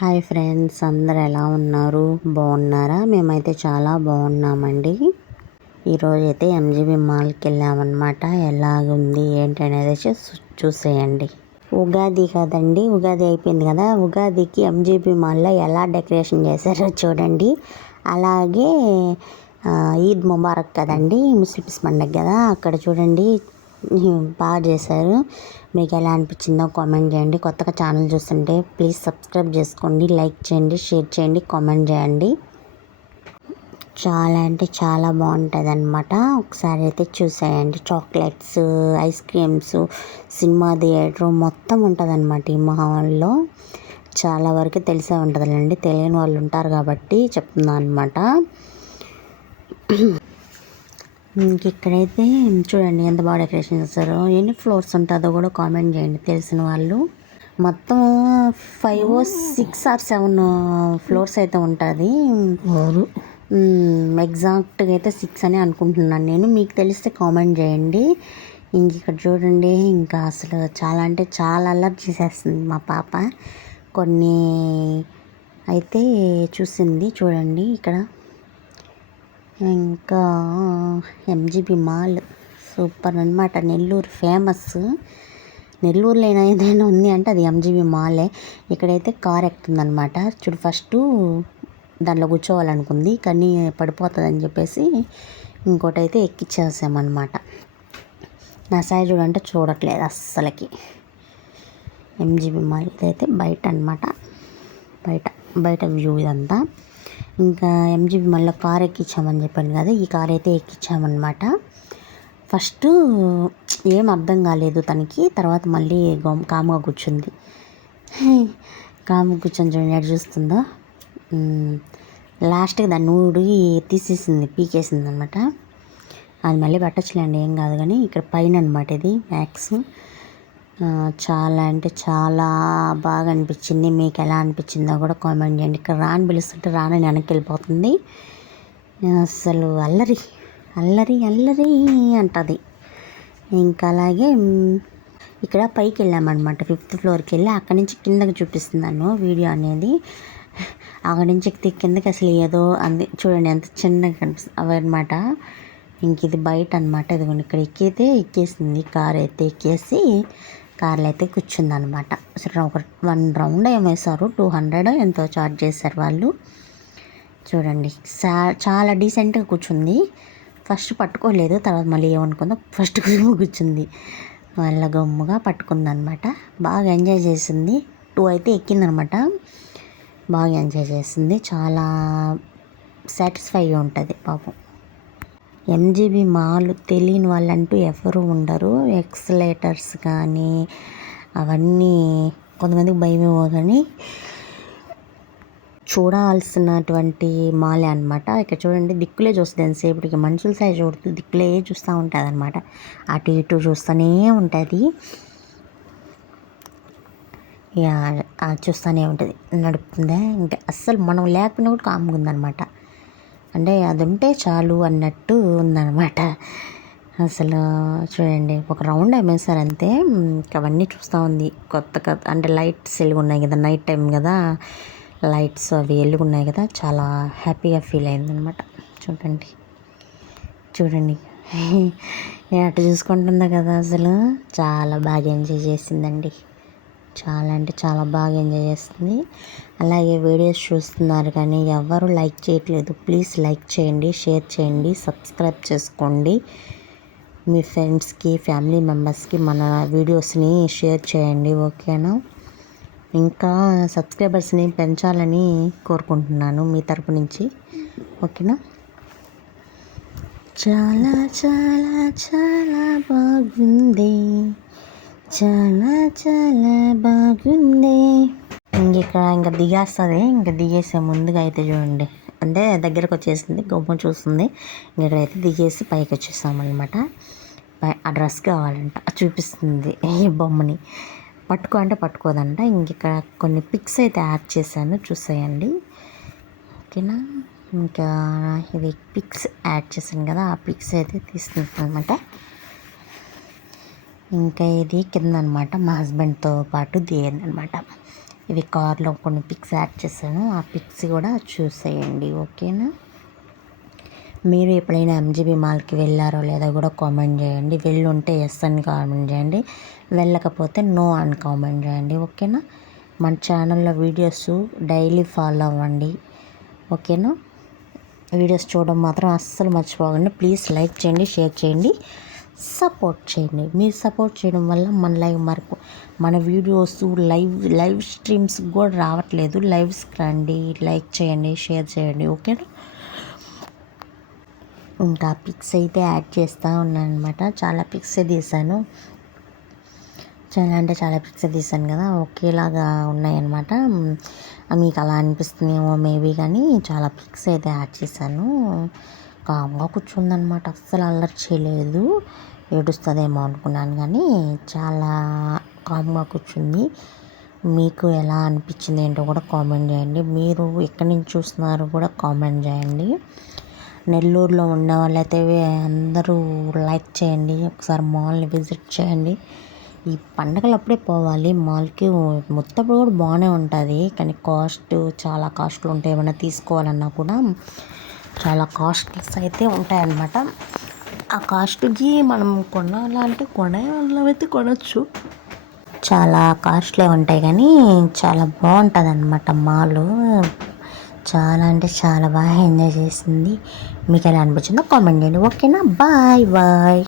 Hi friends, అందరు ఎలా ఉన్నారు? బాగున్నారా? మేమైతే చాలా బాగున్నామండి. ఈరోజు అయితే ఎంజీబీ మాల్కి వెళ్ళామన్నమాట. ఎలాగుంది ఏంటి అనేది చూసేయండి. ఉగాది కదండి, ఉగాది అయిపోయింది కదా. ఉగాదికి ఎంజీబీ మాల్లో ఎలా డెకరేషన్ చేశారో చూడండి. అలాగే ఈద్ ముబారక్ కదండి, ముస్లిమ్స్ పండుగ కదా. అక్కడ చూడండి బాగా చేశారు. మీకు ఎలా అనిపించిందో కామెంట్ చేయండి. కొత్తగా ఛానల్ చూస్తుంటే ప్లీజ్ సబ్స్క్రైబ్ చేసుకోండి, లైక్ చేయండి, షేర్ చేయండి, కామెంట్ చేయండి. చాలా అంటే చాలా బాగుంటుంది అనమాట. ఒకసారి అయితే చూసేయండి. Chocolates, ice creams, cinema theatre మొత్తం ఉంటుంది అనమాట ఈ మాల్లో. చాలా వరకు తెలిసే ఉంటుందండి, తెలియని వాళ్ళు ఉంటారు కాబట్టి చెప్తున్నాను అనమాట. ఇక్కడైతే చూడండి ఎంత బాగా డెకరేషన్ చేస్తారో. ఎన్ని ఫ్లోర్స్ ఉంటుందో కూడా కామెంట్ చేయండి తెలిసిన వాళ్ళు. మొత్తం 5 or 6 or 7 ఫ్లోర్స్ అయితే ఉంటుంది. ఎగ్జాక్ట్గా అయితే 6 అని అనుకుంటున్నాను నేను. మీకు తెలిస్తే కామెంట్ చేయండి. ఇక్కడ చూడండి, ఇంకా అసలు చాలా అంటే చాలా అల్లరి చేసేస్తుంది మా పాప. కొన్ని అయితే చూసింది చూడండి ఇక్కడ. ఇంకా ఎంజీబీ మాల్ సూపర్ అనమాట. నెల్లూరు ఫేమస్. నెల్లూరులో ఏదైనా ఉంది అంటే అది ఎంజీబీ మాలే. ఇక్కడైతే కార్ ఎక్కుతుందనమాట. చూడు, ఫస్ట్ దాంట్లో కూర్చోవాలనుకుంది కానీ పడిపోతుందని చెప్పేసి ఇంకోటి అయితే ఎక్కిచ్చేసామన్నమాట. నా సైడ్ చూడంటే చూడట్లేదు అస్సలకి. ఎంజీబీ మాల్ ఇదైతే బయట అనమాట. బయట వ్యూ ఇదంతా. ఇంకా ఎంజీబీ మళ్ళీ కార్ ఎక్కించామని చెప్పాను కదా, ఈ కార్ అయితే ఎక్కించామన్నమాట. ఫస్ట్ ఏం అర్థం కాలేదు తనకి. తర్వాత మళ్ళీ కామ్గా కూర్చుంది. కామ్గా కూర్చొని చూడండి ఎటు చూస్తుందో. లాస్ట్కి దాన్ని ఊడి తీసేసింది, పీకేసింది అనమాట. అది మళ్ళీ పెట్టచ్చులేండి, ఏం కాదు. కానీ ఇక్కడ పైన అనమాట ఇది మ్యాక్స్. చాలా అంటే చాలా బాగా అనిపించింది. మీకు ఎలా అనిపించిందో కూడా కామెంట్ చేయండి. ఇక్కడ రాని పిలుస్తుంటే రానని వెనక్కి వెళ్ళిపోతుంది. అసలు అల్లరి అల్లరి అల్లరి అంటుంది. ఇంకా అలాగే ఇక్కడ పైకి వెళ్ళామన్నమాట. 5th ఫ్లోర్కి వెళ్ళి అక్కడి నుంచి కిందకి చూపిస్తున్నాను వీడియో అనేది. అక్కడి నుంచి కిందకి అసలు ఏదో అంది చూడండి, ఎంత చిన్నగా కనిపిస్తుంది అవన్నమాట. ఇంక ఇది బయట అనమాట. ఇదిగోండి ఇక్కడ ఎక్కేసింది కార్ అయితే. ఎక్కేసి కార్లో అయితే కూర్చుందనమాట. అసలు ఒక 1 రౌండ్ ఏమేశారు, 200 ఎంతో ఛార్జ్ చేశారు వాళ్ళు. చూడండి చాలా డీసెంట్గా కూర్చుంది. ఫస్ట్ పట్టుకోలేదు, తర్వాత మళ్ళీ ఏమనుకుందో ఫస్ట్ కూర్చుంది. వాళ్ళ గమ్ముగా పట్టుకుందనమాట. బాగా ఎంజాయ్ చేసింది. 2 అయితే ఎక్కిందనమాట. బాగా ఎంజాయ్ చేసింది. చాలా సాటిస్ఫైగా ఉంటుంది పాపం. ఎంజీబీ మాల్ తెలియని వాళ్ళంటూ ఎవరు ఉండరు. ఎక్సలేటర్స్ కానీ అవన్నీ కొంతమందికి భయమేమో కానీ చూడాల్సినటువంటి మాలే అనమాట. ఇక్కడ చూడండి దిక్కులే చూస్తుంది ఎంతసేపటికి. మనుషుల సైజ్ చూడుతుంది, దిక్కులే చూస్తూ ఉంటుంది అనమాట. అటు ఇటు చూస్తూనే ఉంటుంది. చూస్తూనే ఉంటుంది, నడుపుతుందా. ఇంకా అస్సలు మనం లేకపోయినా కూడా కామ్గా ఉందన్నమాట. అంటే అది ఉంటే చాలు అన్నట్టు ఉందన్నమాట. అసలు చూడండి ఒక రౌండ్ వేసారు అంతే. అవన్నీ చూస్తూ ఉంది. కొత్త అంటే లైట్స్ వెలుగున్నాయి కదా, నైట్ టైం కదా, లైట్స్ అవి వెలుగున్నాయి కదా, చాలా హ్యాపీగా ఫీల్ అయిందనమాట. చూడండి అటు చూసుకుంటుందా కదా. అసలు చాలా బాగా ఎంజాయ్ చేసిందండి. చాలా అంటే చాలా బాగా ఎంజాయ్ చేస్తుంది. అలాగే వీడియోస్ చూస్తున్నారు కానీ ఎవరు లైక్ చేయట్లేదు. ప్లీజ్ లైక్ చేయండి, షేర్ చేయండి, సబ్స్క్రైబ్ చేసుకోండి. మీ ఫ్రెండ్స్కి, ఫ్యామిలీ మెంబర్స్కి మన వీడియోస్ని షేర్ చేయండి, ఓకేనా. ఇంకా సబ్స్క్రైబర్స్ని పెంచాలని కోరుకుంటున్నాను మీ తరపు నుంచి, ఓకేనా. చాలా చాలా చాలా బాగుంది, చాలా చాలా బాగుంది. ఇంకా దిగేస్తుంది. ఇంకా దిగేసే ముందుగా అయితే చూడండి, అంటే దగ్గరకు వచ్చేసింది, గొప్ప చూస్తుంది. ఇక్కడైతే దిగేసి పైకి వచ్చేసామన్నమాట. ఆ డ్రెస్ కావాలంట చూపిస్తుంది ఈ బొమ్మని. పట్టుకో అంటే పట్టుకోదంట. ఇక్కడ కొన్ని పిక్స్ అయితే యాడ్ చేశాను, చూసేయండి, ఓకేనా. ఇంకా ఇది పిక్స్ యాడ్ చేశాను కదా, ఆ పిక్స్ అయితే తీసుకుంటాను అనమాట. ఇంకా ఇది కింద అనమాట, మా హస్బెండ్తో పాటు దిగేది అనమాట. ఇది కార్లో కొన్ని పిక్స్ యాడ్ చేశాను, ఆ పిక్స్ కూడా చూసేయండి. ఓకేనా? మీరు ఎప్పుడైనా ఎంజీబీ మాల్కి వెళ్ళారో లేదో కూడా కామెంట్ చేయండి. వెళ్ళుంటే ఎస్ అని కామెంట్ చేయండి, వెళ్ళకపోతే నో అని కామెంట్ చేయండి. ఓకేనా? మన ఛానల్లో వీడియోస్ డైలీ ఫాలో అవ్వండి. ఓకేనా? వీడియోస్ చూడడం మాత్రం అస్సలు మర్చిపోకండి. ప్లీజ్ లైక్ చేయండి, షేర్ చేయండి, సపోర్ట్ చేయండి. మీరు సపోర్ట్ చేయడం వల్ల మన వీడియోస్ లైవ్ స్ట్రీమ్స్ కూడా రావట్లేదు. లైవ్స్కి రండి, లైక్ చేయండి, షేర్ చేయండి. ఓకేనా? ఇంకా పిక్స్ అయితే యాడ్ చేస్తూ ఉన్నాను అనమాట. చాలా పిక్స్ తీసాను, చాలా పిక్స్ తీసాను కదా, ఒకేలాగా ఉన్నాయన్నమాట. మీకు అలా అనిపిస్తుందేమో మేబీ, కానీ చాలా పిక్స్ అయితే యాడ్ చేశాను. కామ్గా కూర్చుందనమాట, అస్సలు అల్లరి చేయలేదు. ఏడుస్తుందేమో అనుకున్నాను కానీ చాలా కామ్గా కూర్చుంది. మీకు ఎలా అనిపించింది ఏంటో కూడా కామెంట్ చేయండి. మీరు ఎక్కడి నుంచి చూస్తున్నారో కూడా కామెంట్ చేయండి. నెల్లూరులో ఉన్న వాళ్ళైతే అందరూ లైక్ చేయండి. ఒకసారి మాల్ని విజిట్ చేయండి. ఈ పండగలు అప్పుడే పోవాలి మాల్కి. మొత్తం కూడా బాగానే ఉంటుంది, కానీ చాలా కాస్ట్లు ఉంటాయి. ఏమైనా తీసుకోవాలన్నా కూడా చాలా కాస్ట్లీస్ అయితే ఉంటాయన్నమాట. ఆ కాస్ట్కి మనం కొనాలంటే వాళ్ళమైతే కొనవచ్చు. చాలా కాస్ట్లీ ఉంటాయి, కానీ చాలా బాగుంటుంది అన్నమాట మాల్. చాలా అంటే చాలా బాగా ఎంజాయ్ చేసింది. మీకు ఎలా అనిపించిందో కామెంట్ చేయండి. ఓకేనా? Bye bye.